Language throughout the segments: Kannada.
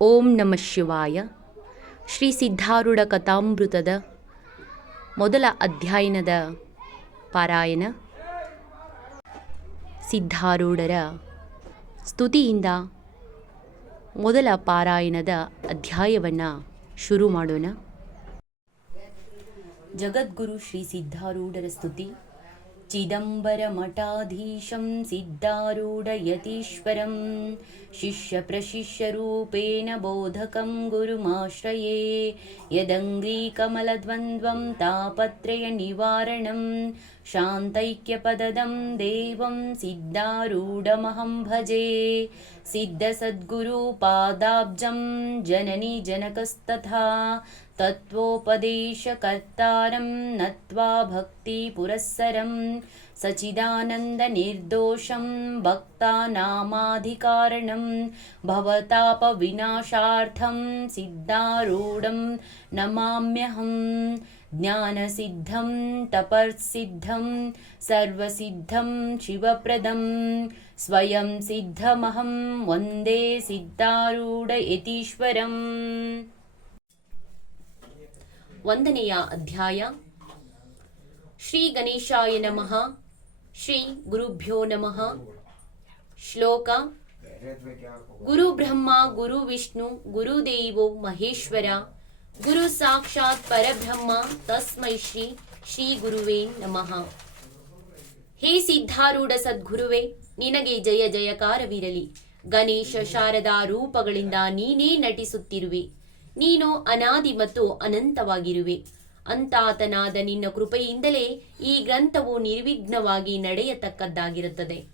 ಓಂ ನಮಃ ಶಿವಾಯ. ಶ್ರೀ ಸಿದ್ಧಾರೂಢ ಕಥಾಮೃತದ ಮೊದಲ ಅಧ್ಯಯನದ ಪಾರಾಯಣ. ಸಿದ್ಧಾರೂಢರ ಸ್ತುತಿಯಿಂದ ಮೊದಲ ಪಾರಾಯಣದ ಅಧ್ಯಾಯವನ್ನು ಶುರು ಮಾಡೋಣ. ಜಗದ್ಗುರು ಶ್ರೀ ಸಿದ್ಧಾರೂಢರ ಸ್ತುತಿ. चिदम्बरमठाधीशं सिद्धारूढयतीश्वरं शिष्यप्रशिष्यरूपेण बोधकं गुरुमाश्रये यदङ्ग्रीकमलद्वन्द्वं तापत्रयनिवारणं शान्तैक्यपददं देवं सिद्धारूढमहं भजे। सिद्धसद्गुरुपादाब्जं जननी जनकस्तथा। तत्त्वोपदेशकर्तारं नत्वा भक्तिपुरःसरं। सचिदानन्दनिर्दोषं भक्तानामाधिकारणं। भवतापविनाशार्थं सिद्धारूढं नमाम्यहं ज्ञानसिद्धं तपःसिद्धं सर्वसिद्धं शिवप्रदं स्वयं सिद्धमहं वन्दे सिद्धारूढयतीश्वरम् ಒಂದನೆಯ ಅಧ್ಯಾಯ ಶ್ರೀ ಗಣೇಶಾಯ ನಮಃ ಶ್ರೀ ಗುರುಭ್ಯೋ ನಮಃ ಶ್ಲೋಕ ಗುರು ಬ್ರಹ್ಮ ಗುರು ವಿಷ್ಣು ಗುರುದೇವೋ ಮಹೇಶ್ವರ ಗುರು ಸಾಕ್ಷಾತ್ ಪರಬ್ರಹ್ಮ ತಸ್ಮೈ ಶ್ರೀ ಶ್ರೀ ಗುರುವೇ ನಮಃ. ಹೇ ಸಿದ್ಧಾರೂಢ ಸದ್ಗುರುವೇ, ನಿನಗೆ ಜಯ ಜಯಕಾರವಿರಲಿ. ಗಣೇಶ ಶಾರದಾ ರೂಪಗಳಿಂದ ನೀನೇ ನಟಿಸುತ್ತಿರುವೆ. ನೀನು ಅನಾದಿ ಮತ್ತು ಅನಂತವಾಗಿರುವೆ. ಅಂತಾತನಾದ ನಿನ್ನ ಕೃಪೆಯಿಂದಲೇ ಈ ಗ್ರಂಥವು ನಿರ್ವಿಘ್ನವಾಗಿ ನಡೆಯತಕ್ಕದ್ದಾಗಿರುತ್ತದೆ.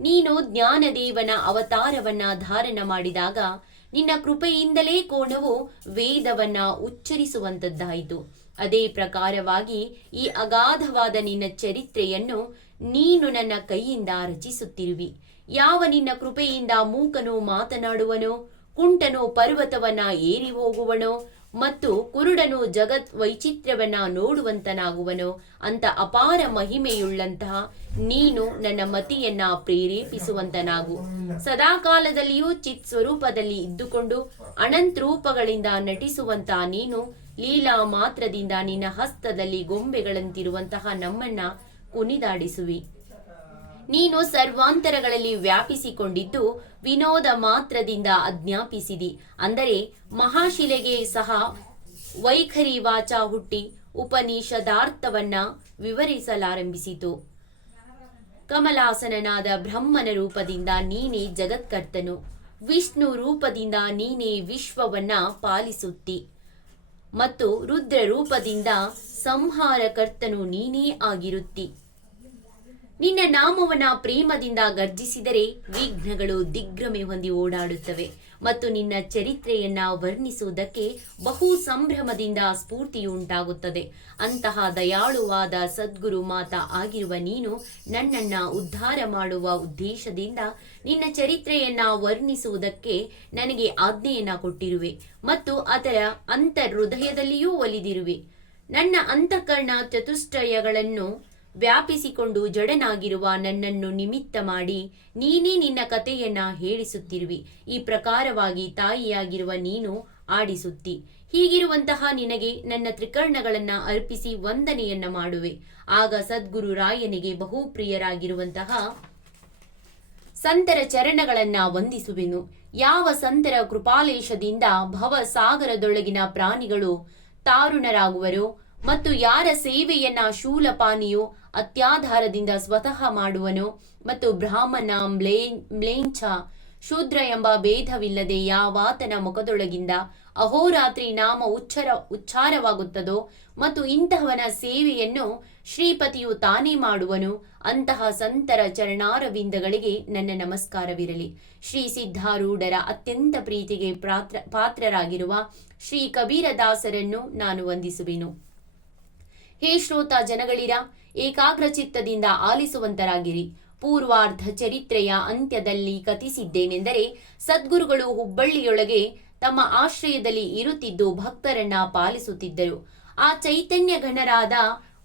ನೀನು ಜ್ಞಾನದೇವನ ಅವತಾರವನ್ನ ಧಾರಣ ಮಾಡಿದಾಗ ನಿನ್ನ ಕೃಪೆಯಿಂದಲೇ ಕೋಣವು ವೇದವನ್ನ ಉಚ್ಚರಿಸುವಂತದ್ದಾಯಿತು. ಅದೇ ಪ್ರಕಾರವಾಗಿ ಈ ಅಗಾಧವಾದ ನಿನ್ನ ಚರಿತ್ರೆಯನ್ನು ನೀನು ನನ್ನ ಕೈಯಿಂದ ರಚಿಸುತ್ತಿರುವಿ. ಯಾವ ನಿನ್ನ ಕೃಪೆಯಿಂದ ಮೂಕನು ಮಾತನಾಡುವನೋ, ಕುಂಟನು ಪರ್ವತವನ್ನ ಏರಿ ಹೋಗುವನೋ ಮತ್ತು ಕುರುಡನು ಜಗತ್ ವೈಚಿತ್ರ್ಯವನ್ನ ನೋಡುವಂತನಾಗುವನು. ಅಂತ ಅಪಾರ ಮಹಿಮೆಯುಳ್ಳಂತಹ ನೀನು ನನ್ನ ಮತಿಯನ್ನ ಪ್ರೇರೇಪಿಸುವಂತನಾಗು. ಸದಾಕಾಲದಲ್ಲಿಯೂ ಚಿತ್ ಸ್ವರೂಪದಲ್ಲಿ ಇದ್ದುಕೊಂಡು ಅನಂತ ರೂಪಗಳಿಂದ ನಟಿಸುವಂತ ನೀನು ಲೀಲಾ ಮಾತ್ರದಿಂದ ನಿನ್ನ ಹಸ್ತದಲ್ಲಿ ಗೊಂಬೆಗಳಂತಿರುವಂತಹ ನಮ್ಮನ್ನ ಕುಣಿದಾಡಿಸುವಿ. ನೀನು ಸರ್ವಾಂತರಗಳಲ್ಲಿ ವ್ಯಾಪಿಸಿಕೊಂಡಿದ್ದು ವಿನೋದ ಮಾತ್ರದಿಂದ ಅಜ್ಞಾಪಿಸಿದಿ ಅಂದರೆ ಮಹಾಶಿಲೆಗೆ ಸಹ ವೈಖರಿ ವಾಚ ಹುಟ್ಟಿ ಉಪನಿಷದಾರ್ಥವನ್ನ ವಿವರಿಸಲಾರಂಭಿಸಿತು. ಕಮಲಾಸನನಾದ ಬ್ರಹ್ಮನ ರೂಪದಿಂದ ನೀನೇ ಜಗತ್ಕರ್ತನು. ವಿಷ್ಣು ರೂಪದಿಂದ ನೀನೇ ವಿಶ್ವವನ್ನ ಪಾಲಿಸುತ್ತಿ. ಮತ್ತು ರುದ್ರ ರೂಪದಿಂದ ಸಂಹಾರಕರ್ತನು ನೀನೇ ಆಗಿರುತ್ತಿ. ನಿನ್ನ ನಾಮವನ ಪ್ರೇಮದಿಂದ ಗರ್ಜಿಸಿದರೆ ವಿಘ್ನಗಳು ದಿಗ್ಭ್ರಮೆ ಹೊಂದಿ ಓಡಾಡುತ್ತವೆ ಮತ್ತು ನಿನ್ನ ಚರಿತ್ರೆಯನ್ನ ವರ್ಣಿಸುವುದಕ್ಕೆ ಬಹು ಸಂಭ್ರಮದಿಂದ ಸ್ಫೂರ್ತಿಯುಂಟಾಗುತ್ತದೆ. ಅಂತಹ ದಯಾಳುವಾದ ಸದ್ಗುರು ಮಾತ ಆಗಿರುವ ನೀನು ನನ್ನನ್ನ ಉದ್ಧಾರ ಮಾಡುವ ಉದ್ದೇಶದಿಂದ ನಿನ್ನ ಚರಿತ್ರೆಯನ್ನ ವರ್ಣಿಸುವುದಕ್ಕೆ ನನಗೆ ಆಜ್ಞೆಯನ್ನ ಕೊಟ್ಟಿರುವೆ ಮತ್ತು ಅದರ ಅಂತರ್ಹೃದಯದಲ್ಲಿಯೂ ಒಲಿದಿರುವೆ. ನನ್ನ ಅಂತಃಕರಣ ಚತುಷ್ಟಯಗಳನ್ನು ವ್ಯಾಪಿಸಿಕೊಂಡು ಜಡನಾಗಿರುವ ನನ್ನನ್ನು ನಿಮಿತ್ತ ಮಾಡಿ ನೀನೇ ನಿನ್ನ ಕಥೆಯನ್ನ ಹೇಳಿಸುತ್ತಿರುವಿ. ಈ ಪ್ರಕಾರವಾಗಿ ತಾಯಿಯಾಗಿರುವ ನೀನು ಆಡಿಸುತ್ತಿ. ಹೀಗಿರುವಂತಹ ನಿನಗೆ ನನ್ನ ತ್ರಿಕರ್ಣಗಳನ್ನ ಅರ್ಪಿಸಿ ವಂದನೆಯನ್ನ ಮಾಡುವೆ. ಆಗ ಸದ್ಗುರು ರಾಯನಿಗೆ ಬಹು ಪ್ರಿಯರಾಗಿರುವಂತಹ ಸಂತರ ಚರಣಗಳನ್ನ ವಂದಿಸುವೆನು. ಯಾವ ಸಂತರ ಕೃಪಾಲೇಶದಿಂದ ಭವ ಸಾಗರದೊಳಗಿನ ಪ್ರಾಣಿಗಳು ತಾರುಣರಾಗುವರೋ ಮತ್ತು ಯಾರ ಸೇವೆಯನ್ನ ಶೂಲಪಾನಿಯು ಅತ್ಯಾಧಾರದಿಂದ ಸ್ವತಃ ಮಾಡುವನೋ ಮತ್ತು ಬ್ರಾಹ್ಮಣ ಮ್ಲೇ, ಮ್ಲೇಂಛ ಶೂದ್ರ ಎಂಬ ಭೇದವಿಲ್ಲದೆ ಯಾವಾತನ ಮುಖದೊಳಗಿಂದ ಅಹೋರಾತ್ರಿ ನಾಮ ಉಚ್ಚರ, ಉಚ್ಚಾರವಾಗುತ್ತದೋ ಮತ್ತು ಇಂತಹವನ ಸೇವೆಯನ್ನು ಶ್ರೀಪತಿಯು ತಾನೇ ಮಾಡುವನು, ಅಂತಹ ಸಂತರ ಚರಣಾರವಿಂದಗಳಿಗೆ ನನ್ನ ನಮಸ್ಕಾರವಿರಲಿ. ಶ್ರೀ ಸಿದ್ಧಾರೂಢರ ಅತ್ಯಂತ ಪ್ರೀತಿಗೆ ಪಾತ್ರ ಪಾತ್ರರಾಗಿರುವ ಶ್ರೀ ಕಬೀರದಾಸರನ್ನು ನಾನು ವಂದಿಸುವೆನು. ಹೇ ಶ್ರೋತ ಜನಗಳಿರ ಏಕಾಗ್ರ ಚಿತ್ತದಿಂದ ಆಲಿಸುವಂತರಾಗಿರಿ. ಪೂರ್ವಾರ್ಧ ಚರಿತ್ರೆಯ ಅಂತ್ಯದಲ್ಲಿ ಕಥಿಸಿದ್ದೇನೆಂದರೆ, ಸದ್ಗುರುಗಳು ಹುಬ್ಬಳ್ಳಿಯೊಳಗೆ ತಮ್ಮ ಆಶ್ರಯದಲ್ಲಿ ಇರುತ್ತಿದ್ದು ಭಕ್ತರನ್ನ ಪಾಲಿಸುತ್ತಿದ್ದರು. ಆ ಚೈತನ್ಯ ಘನರಾದ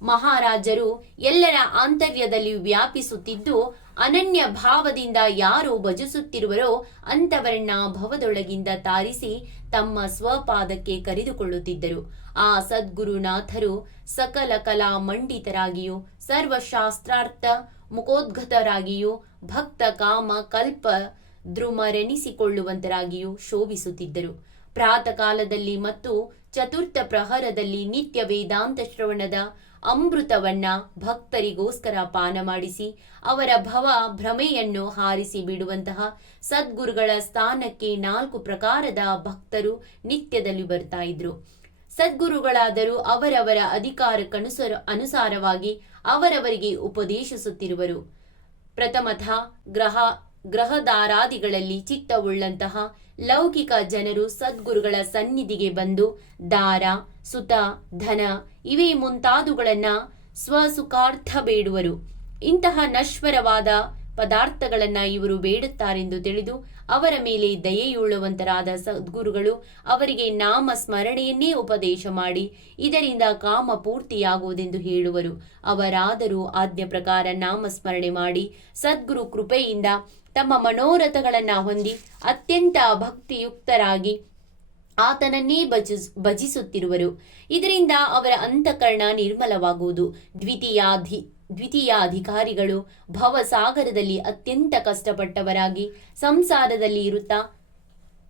ಮಹಾರಾಜರು ಎಲ್ಲರ ಆಂತರ್ಯದಲ್ಲಿ ವ್ಯಾಪಿಸುತ್ತಿದ್ದು, ಅನನ್ಯ ಭಾವದಿಂದ ಯಾರು ಭಜಿಸುತ್ತಿರುವರೋ ಅಂತವರನ್ನ ಭವದೊಳಗಿಂದ ತಾರಿಸಿ ತಮ್ಮ ಸ್ವಪಾದಕ್ಕೆ ಕರೆದುಕೊಳ್ಳುತ್ತಿದ್ದರು. ಆ ಸದ್ಗುರುನಾಥರು ಸಕಲ ಕಲಾ ಮಂಡಿತರಾಗಿಯೂ ಸರ್ವಶಾಸ್ತ್ರಾರ್ಥ ಮುಖೋದ್ಗತರಾಗಿಯೂ ಭಕ್ತ ಕಾಮ ಕಲ್ಪ ದ್ರುಮರೆನಿಸಿಕೊಳ್ಳುವಂತರಾಗಿಯೂ ಶೋಭಿಸುತ್ತಿದ್ದರು. ಪ್ರಾತಃ ಕಾಲದಲ್ಲಿ ಮತ್ತು ಚತುರ್ಥ ಪ್ರಹರದಲ್ಲಿ ನಿತ್ಯ ವೇದಾಂತ ಶ್ರವಣದ ಅಮೃತವನ್ನ ಭಕ್ತರಿಗೋಸ್ಕರ ಪಾನ ಮಾಡಿಸಿ, ಅವರ ಭವ ಭ್ರಮೆಯನ್ನು ಹಾರಿಸಿ ಬಿಡುವಂತಹ ಸದ್ಗುರುಗಳ ಸ್ಥಾನಕ್ಕೆ ನಾಲ್ಕು ಪ್ರಕಾರದ ಭಕ್ತರು ನಿತ್ಯದಲ್ಲಿ ಬರ್ತಾ ಇದ್ರು. ಸದ್ಗುರುಗಳಾದರೂ ಅವರವರ ಅಧಿಕಾರಕ್ಕನುಸಾರ ಅನುಸಾರವಾಗಿ ಅವರವರಿಗೆ ಉಪದೇಶಿಸುತ್ತಿರುವರು. ಪ್ರಥಮತಃ ಗ್ರಹ, ಗ್ರಹದಾರಾದಿಗಳಲ್ಲಿ ಚಿತ್ತವುಳ್ಳಂತಹ ಲೌಕಿಕ ಜನರು ಸದ್ಗುರುಗಳ ಸನ್ನಿಧಿಗೆ ಬಂದು ದಾರ, ಸುತ, ಧನ ಇವೇ ಮುಂತಾದುಗಳನ್ನು ಸ್ವಸುಖಾರ್ಥ ಬೇಡುವರು. ಇಂತಹ ನಶ್ವರವಾದ ಪದಾರ್ಥಗಳನ್ನ ಇವರು ಬೇಡುತ್ತಾರೆಂದು ತಿಳಿದು ಅವರ ಮೇಲೆ ದಯೆಯುಳ್ಳುವಂತರಾದ ಸದ್ಗುರುಗಳು ಅವರಿಗೆ ನಾಮ ಸ್ಮರಣೆಯನ್ನೇ ಉಪದೇಶ ಮಾಡಿ ಇದರಿಂದ ಕಾಮ ಪೂರ್ತಿಯಾಗುವುದೆಂದು ಹೇಳುವರು. ಅವರಾದರೂ ಆಜ್ಞೆ ಪ್ರಕಾರ ನಾಮ ಸ್ಮರಣೆ ಮಾಡಿ ಸದ್ಗುರು ಕೃಪೆಯಿಂದ ತಮ್ಮ ಮನೋರಥಗಳನ್ನು ಹೊಂದಿ ಅತ್ಯಂತ ಭಕ್ತಿಯುಕ್ತರಾಗಿ ಆತನನ್ನೇ ಭಜಿಸ್, ಭಜಿಸುತ್ತಿರುವರು. ಇದರಿಂದ ಅವರ ಅಂತಃಕರಣ ನಿರ್ಮಲವಾಗುವುದು. ದ್ವಿತೀಯಾಧಿ ದ್ವಿತೀಯ ಅಧಿಕಾರಿಗಳು ಭವಸಾಗರದಲ್ಲಿ ಅತ್ಯಂತ ಕಷ್ಟಪಟ್ಟವರಾಗಿ ಸಂಸಾರದಲ್ಲಿ ಇರುತ್ತಾ,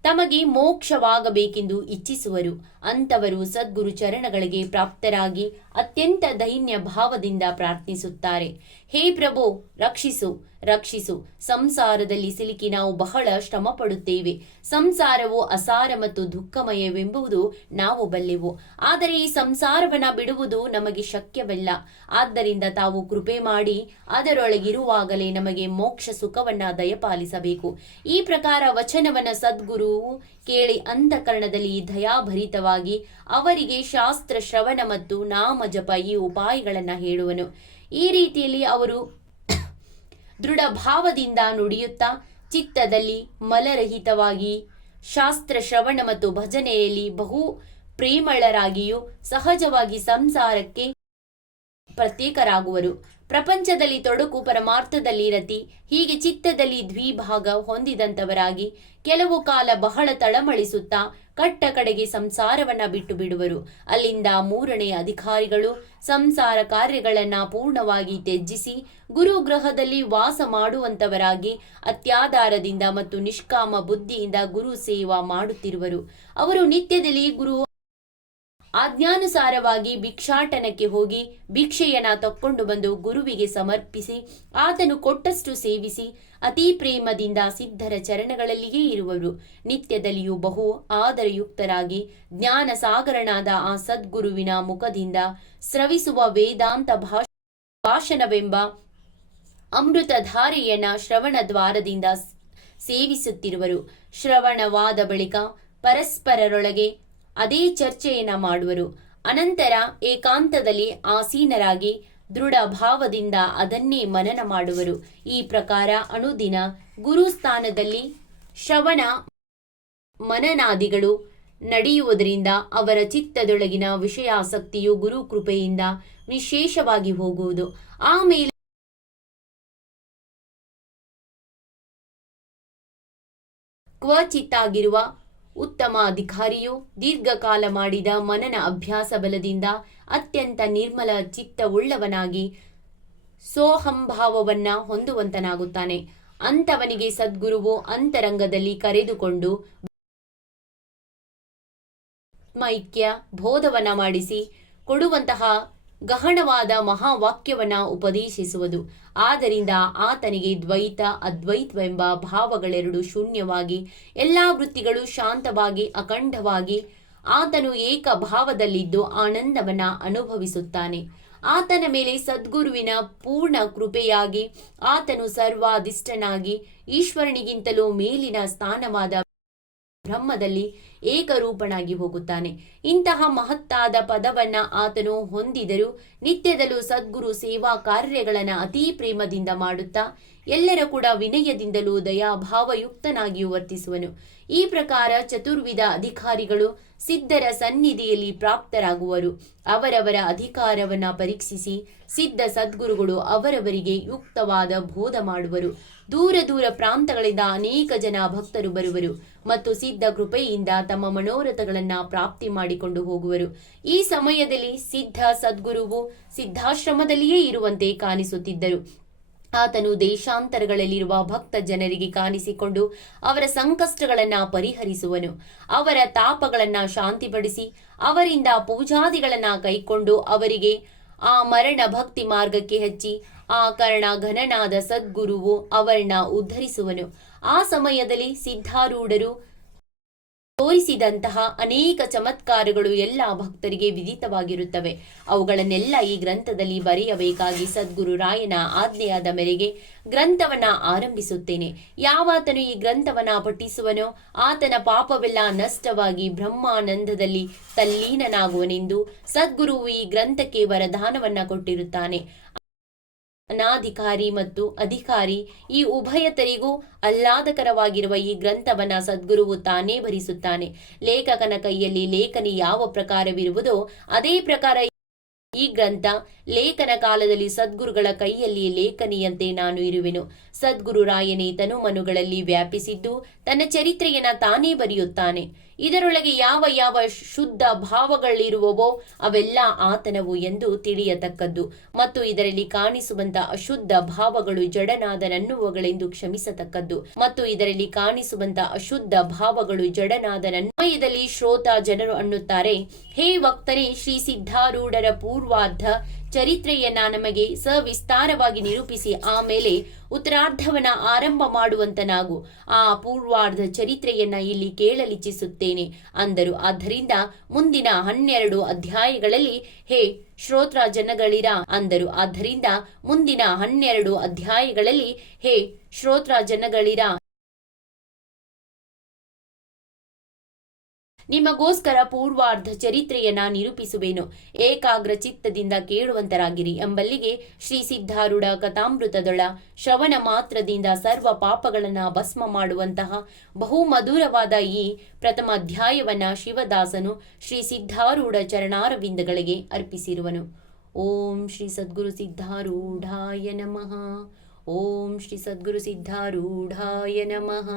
ತಮಗೆ ಮೋಕ್ಷವಾಗಬೇಕೆಂದು ಇಚ್ಛಿಸುವರು. ಅಂತವರು ಸದ್ಗುರು ಚರಣಗಳಿಗೆ ಪ್ರಾಪ್ತರಾಗಿ ಅತ್ಯಂತ ದೈನ್ಯ ಭಾವದಿಂದ ಪ್ರಾರ್ಥಿಸುತ್ತಾರೆ. ಹೇ ಪ್ರಭು, ರಕ್ಷಿಸು. ರಕ್ಷಿಸು. ಸಂಸಾರದಲ್ಲಿ ಸಿಲುಕಿ ನಾವು ಬಹಳ ಶ್ರಮ ಪಡುತ್ತೇವೆ ಸಂಸಾರವು ಅಸಾರ ಮತ್ತು ದುಃಖಮಯವೆಂಬುದು ನಾವು ಬಲ್ಲೆವು. ಆದರೆ ಈ ಸಂಸಾರವನ್ನ ಬಿಡುವುದು ನಮಗೆ ಶಕ್ಯವಲ್ಲ. ಆದ್ದರಿಂದ ತಾವು ಕೃಪೆ ಮಾಡಿ ಅದರೊಳಗಿರುವಾಗಲೇ ನಮಗೆ ಮೋಕ್ಷ ಸುಖವನ್ನ ದಯಪಾಲಿಸಬೇಕು. ಈ ಪ್ರಕಾರ ವಚನವನ್ನ ಸದ್ಗುರು ಕೇಳಿ ಅಂತಃಕರಣದಲ್ಲಿ ದಯಾಭರಿತವಾಗಿ ಅವರಿಗೆ ಶಾಸ್ತ್ರ ಶ್ರವಣ ಮತ್ತು ನಾಮ ಜಪ ಈ ಉಪಾಯಗಳನ್ನ ಹೇಳುವನು. ಈ ರೀತಿಯಲ್ಲಿ ಅವರು ದೃಢ ಭಾವದಿಂದ ನುಡಿಯುತ್ತಾ ಚಿತ್ತದಲ್ಲಿ ಮಲರಹಿತವಾಗಿ ಶಾಸ್ತ್ರ ಶ್ರವಣ ಮತ್ತು ಭಜನೆಯಲ್ಲಿ ಬಹು ಪ್ರೇಮಳರಾಗಿಯೂ ಸಹಜವಾಗಿ ಸಂಸಾರಕ್ಕೆ ಪ್ರತ್ಯೇಕರಾಗುವರು. ಪ್ರಪಂಚದಲ್ಲಿ ತೊಡಕು ಪರಮಾರ್ಥದಲ್ಲಿ ರತಿ, ಹೀಗೆ ಚಿತ್ತದಲ್ಲಿ ದ್ವಿಭಾಗ ಹೊಂದಿದಂತವರಾಗಿ ಕೆಲವು ಕಾಲ ಬಹಳ ತಳಮಳಿಸುತ್ತಾ ಕಟ್ಟ ಕಡೆಗೆ ಸಂಸಾರವನ್ನ ಬಿಟ್ಟು ಬಿಡುವರು. ಅಲ್ಲಿಂದ ಮೂರನೇ ಅಧಿಕಾರಿಗಳು ಸಂಸಾರ ಕಾರ್ಯಗಳನ್ನ ಪೂರ್ಣವಾಗಿ ತ್ಯಜಿಸಿ ಗುರುಗ್ರಹದಲ್ಲಿ ವಾಸ ಮಾಡುವಂತವರಾಗಿ ಅತ್ಯಾಧಾರದಿಂದ ಮತ್ತು ನಿಷ್ಕಾಮ ಬುದ್ಧಿಯಿಂದ ಗುರು ಸೇವಾ ಮಾಡುತ್ತಿರುವರು. ಅವರು ನಿತ್ಯದಲ್ಲಿ ಗುರು ಆಜ್ಞಾನುಸಾರವಾಗಿ ಭಿಕ್ಷಾಟನಕ್ಕೆ ಹೋಗಿ ಭಿಕ್ಷೆಯನ್ನ ತಕ್ಕೊಂಡು ಬಂದು ಗುರುವಿಗೆ ಸಮರ್ಪಿಸಿ, ಆತನು ಕೊಟ್ಟಷ್ಟು ಸೇವಿಸಿ, ಅತಿ ಪ್ರೇಮದಿಂದ ಸಿದ್ಧರ ಚರಣಗಳಲ್ಲಿಯೇ ಇರುವರು. ನಿತ್ಯದಲ್ಲಿಯೂ ಬಹು ಆದರಯುಕ್ತರಾಗಿ ಜ್ಞಾನ ಸಾಗರನಾದ ಆ ಸದ್ಗುರುವಿನ ಮುಖದಿಂದ ಸ್ರವಿಸುವ ವೇದಾಂತ ಭಾಷ ಭಾಷಣವೆಂಬ ಅಮೃತಧಾರೆಯನ್ನ ಶ್ರವಣ ದ್ವಾರದಿಂದ ಸೇವಿಸುತ್ತಿರುವರು. ಶ್ರವಣವಾದ ಬಳಿಕ ಪರಸ್ಪರರೊಳಗೆ ಅದೇ ಚರ್ಚೆಯನ್ನ ಮಾಡುವರು. ಅನಂತರ ಏಕಾಂತದಲ್ಲಿ ಆಸೀನರಾಗಿ ದೃಢ ಭಾವದಿಂದ ಅದನ್ನೇ ಮನನ ಮಾಡುವರು. ಈ ಪ್ರಕಾರ ಅನುದಿನ ಗುರುಸ್ಥಾನದಲ್ಲಿ ಶ್ರವಣ ಮನನಾದಿಗಳು ನಡೆಯುವುದರಿಂದ ಅವರ ಚಿತ್ತದೊಳಗಿನ ವಿಷಯಾಸಕ್ತಿಯು ಗುರು ಕೃಪೆಯಿಂದ ವಿಶೇಷವಾಗಿ ಹೋಗುವುದು. ಆಮೇಲೆ ಕ್ವಚಿತ್ತಾಗಿರುವ ಉತ್ತಮ ಅಧಿಕಾರಿಯು ದೀರ್ಘಕಾಲ ಮಾಡಿದ ಮನನ ಅಭ್ಯಾಸ ಬಲದಿಂದ ಅತ್ಯಂತ ನಿರ್ಮಲ ಚಿತ್ತವುಳ್ಳವನಾಗಿ ಸೋಹಂಭಾವವನ್ನ ಹೊಂದುವಂತನಾಗುತ್ತಾನೆ. ಅಂತವನಿಗೆ ಸದ್ಗುರುವು ಅಂತರಂಗದಲ್ಲಿ ಕರೆದುಕೊಂಡು ಮೈಕ್ಯ ಬೋಧವನ್ನ ಮಾಡಿಸಿ ಕೊಡುವಂತಹ ಗಹನವಾದ ಮಹಾವಾಕ್ಯವನ್ನ ಉಪದೇಶಿಸುವುದು. ಆದ್ದರಿಂದ ಆತನಿಗೆ ದ್ವೈತ, ಅದ್ವೈತವೆಂಬ ಭಾವಗಳೆರಡು ಶೂನ್ಯವಾಗಿ, ಎಲ್ಲಾ ವೃತ್ತಿಗಳು ಶಾಂತವಾಗಿ, ಅಖಂಡವಾಗಿ ಆತನು ಏಕ ಭಾವದಲ್ಲಿದ್ದು ಆನಂದವನ್ನ ಅನುಭವಿಸುತ್ತಾನೆ. ಆತನ ಮೇಲೆ ಸದ್ಗುರುವಿನ ಪೂರ್ಣ ಕೃಪೆಯಾಗಿ ಆತನು ಸರ್ವಾಧಿಷ್ಠನಾಗಿ, ಈಶ್ವರನಿಗಿಂತಲೂ ಮೇಲಿನ ಸ್ಥಾನವಾದ ಬ್ರಹ್ಮದಲ್ಲಿ ಏಕರೂಪನಾಗಿ ಹೋಗುತ್ತಾನೆ. ಇಂತಹ ಮಹತ್ತಾದ ಪದವನ್ನ ಆತನು ಹೊಂದಿದರೂ ನಿತ್ಯದಲ್ಲೂ ಸದ್ಗುರು ಸೇವಾ ಕಾರ್ಯಗಳನ್ನ ಅತೀ ಪ್ರೇಮದಿಂದ ಮಾಡುತ್ತಾ ಎಲ್ಲರ ಕೂಡ ವಿನಯದಿಂದಲೂ ದಯಾಭಾವಯುಕ್ತನಾಗಿಯೂ ವರ್ತಿಸುವನು. ಈ ಪ್ರಕಾರ ಚತುರ್ವಿಧ ಅಧಿಕಾರಿಗಳು ಸಿದ್ಧರ ಸನ್ನಿಧಿಯಲ್ಲಿ ಪ್ರಾಪ್ತರಾಗುವರು. ಅವರವರ ಅಧಿಕಾರವನ್ನ ಪರೀಕ್ಷಿಸಿ ಸಿದ್ಧ ಸದ್ಗುರುಗಳು ಅವರವರಿಗೆ ಯುಕ್ತವಾದ ಬೋಧ ಮಾಡುವರು. ದೂರ ದೂರ ಪ್ರಾಂತಗಳಿಂದ ಅನೇಕ ಜನ ಭಕ್ತರು ಬರುವರು ಮತ್ತು ಸಿದ್ಧ ಕೃಪೆಯಿಂದ ತಮ್ಮ ಮನೋರಥಗಳನ್ನ ಪ್ರಾಪ್ತಿ ಮಾಡಿಕೊಂಡು ಹೋಗುವರು. ಈ ಸಮಯದಲ್ಲಿ ಸಿದ್ಧ ಸದ್ಗುರುವು ಸಿದ್ಧಾಶ್ರಮದಲ್ಲಿಯೇ ಇರುವಂತೆ ಕಾಣಿಸುತ್ತಿದ್ದರು. ಆತನು ದೇಶಾಂತರಗಳಲ್ಲಿರುವ ಭಕ್ತ ಜನರಿಗೆ ಕಾಣಿಸಿಕೊಂಡು ಅವರ ಸಂಕಷ್ಟಗಳನ್ನ ಪರಿಹರಿಸುವನು. ಅವರ ತಾಪಗಳನ್ನ ಶಾಂತಿಪಡಿಸಿ, ಅವರಿಂದ ಪೂಜಾದಿಗಳನ್ನ ಕೈಕೊಂಡು ಅವರಿಗೆ ಆ ಮರಣ ಭಕ್ತಿ ಮಾರ್ಗಕ್ಕೆ ಹಚ್ಚಿ, ಆ ಕರ್ಣ ಘನನಾದ ಸದ್ಗುರುವು ಅವರನ್ನ ಉದ್ಧರಿಸುವನು. ಆ ಸಮಯದಲ್ಲಿ ಸಿದ್ಧಾರೂಢರು ತೋರಿಸಿದಂತಹ ಅನೇಕ ಚಮತ್ಕಾರಗಳು ಎಲ್ಲ ಭಕ್ತರಿಗೆ ವಿದಿತವಾಗಿರುತ್ತವೆ ಅವುಗಳನ್ನೆಲ್ಲ ಈ ಗ್ರಂಥದಲ್ಲಿ ಬರೆಯಬೇಕಾಗಿ ಸದ್ಗುರು ರಾಯನ ಆಜ್ಞೆಯಾದ ಮೇರೆಗೆ ಗ್ರಂಥವನ್ನ ಆರಂಭಿಸುತ್ತೇನೆ. ಯಾವಾತನು ಈ ಗ್ರಂಥವನ್ನ ಪಠಿಸುವನೋ ಆತನ ಪಾಪವೆಲ್ಲ ನಷ್ಟವಾಗಿ ಬ್ರಹ್ಮಾನಂದದಲ್ಲಿ ತಲ್ಲೀನನಾಗುವನೆಂದು ಸದ್ಗುರುವು ಈ ಗ್ರಂಥಕ್ಕೆ ವರದಾನವನ್ನ ಕೊಟ್ಟಿರುತ್ತಾನೆ. ಅನಾಧಿಕಾರಿ ಮತ್ತು ಅಧಿಕಾರಿ ಈ ಉಭಯತರಿಗೂ ಆಹ್ಲಾದಕರವಾಗಿರುವ ಈ ಗ್ರಂಥವನ್ನ ಸದ್ಗುರುವು ತಾನೇ ಭರಿಸುತ್ತಾನೆ. ಲೇಖಕನ ಕೈಯಲ್ಲಿ ಲೇಖನಿ ಯಾವ ಪ್ರಕಾರವಿರುವುದೋ ಅದೇ ಪ್ರಕಾರ ಈ ಗ್ರಂಥ ಲೇಖನ ಕಾಲದಲ್ಲಿ ಸದ್ಗುರುಗಳ ಕೈಯಲ್ಲಿ ಲೇಖನಿಯಂತೆ ನಾನು ಇರುವೆನು. ಸದ್ಗುರು ರಾಯನೇ ತನುಮನುಗಳಲ್ಲಿ ವ್ಯಾಪಿಸಿದ್ದು ತನ್ನ ಚರಿತ್ರೆಯನ್ನ ತಾನೇ ಬರೆಯುತ್ತಾನೆ. ಇದರೊಳಗೆ ಯಾವ ಯಾವ ಶುದ್ಧ ಭಾವಗಳಿರುವವೋ ಅವೆಲ್ಲ ಆತನವು ಎಂದು ತಿಳಿಯತಕ್ಕದ್ದು. ಮತ್ತು ಇದರಲ್ಲಿ ಕಾಣಿಸುವಂತ ಅಶುದ್ಧ ಭಾವಗಳು ಜಡನಾದನನ್ನುವಗಳೆಂದು ಕ್ಷಮಿಸತಕ್ಕದ್ದು. ಮತ್ತು ಇದರಲ್ಲಿ ಕಾಣಿಸುವಂತ ಅಶುದ್ಧ ಭಾವಗಳು ಜಡನಾದನನ್ವಯದಲ್ಲಿ ಶ್ರೋತ ಜನರು ಅನ್ನುತ್ತಾರೆ, ಹೇ ವಕ್ತರೇ, ಶ್ರೀ ಸಿದ್ಧಾರೂಢರ ಪೂರ್ವಾರ್ಧ ಚರಿತ್ರೆಯನ್ನ ನಮಗೆ ಸವಿಸ್ತಾರವಾಗಿ ನಿರೂಪಿಸಿ ಆಮೇಲೆ ಉತ್ತರಾರ್ಧವನ ಆರಂಭ ಮಾಡುವಂತನಾಗು. ಆ ಪೂರ್ವಾರ್ಧ ಚರಿತ್ರೆಯನ್ನ ಇಲ್ಲಿ ಕೇಳಲಿಚ್ಛಿಸುತ್ತೇನೆ ಅಂದರು. ಆದ್ದರಿಂದ ಮುಂದಿನ ಹನ್ನೆರಡು ಅಧ್ಯಾಯಗಳಲ್ಲಿ ಹೇ ಶ್ರೋತ್ರ ಜನಗಳಿರ ಅಂದರು. ಆದ್ದರಿಂದ ಮುಂದಿನ ಹನ್ನೆರಡು ಅಧ್ಯಾಯಗಳಲ್ಲಿ ಹೇ ಶ್ರೋತ್ರ ಜನಗಳಿರ ನಿಮಗೋಸ್ಕರ ಪೂರ್ವಾರ್ಧ ಚರಿತ್ರೆಯನ್ನ ನಿರೂಪಿಸುವೆನು. ಏಕಾಗ್ರ ಚಿತ್ತದಿಂದ ಕೇಳುವಂತರಾಗಿರಿ. ಎಂಬಲ್ಲಿಗೆ ಶ್ರೀ ಸಿದ್ಧಾರೂಢ ಕಥಾಮೃತದೊಳ ಶ್ರವಣ ಮಾತ್ರದಿಂದ ಸರ್ವ ಪಾಪಗಳನ್ನ ಭಸ್ಮ ಮಾಡುವಂತಹ ಬಹು ಮಧುರವಾದ ಈ ಪ್ರಥಮ ಅಧ್ಯಾಯವನ್ನ ಶಿವದಾಸನು ಶ್ರೀ ಸಿದ್ಧಾರೂಢ ಚರಣಾರವಿಂದಗಳಿಗೆ ಅರ್ಪಿಸಿರುವನು. ಓಂ ಶ್ರೀ ಸದ್ಗುರು ಸಿದ್ಧಾರೂಢಾಯ ನಮಃ. ಓಂ ಶ್ರೀ ಸದ್ಗುರು ಸಿದ್ಧಾರೂಢಾಯ ನಮಃ.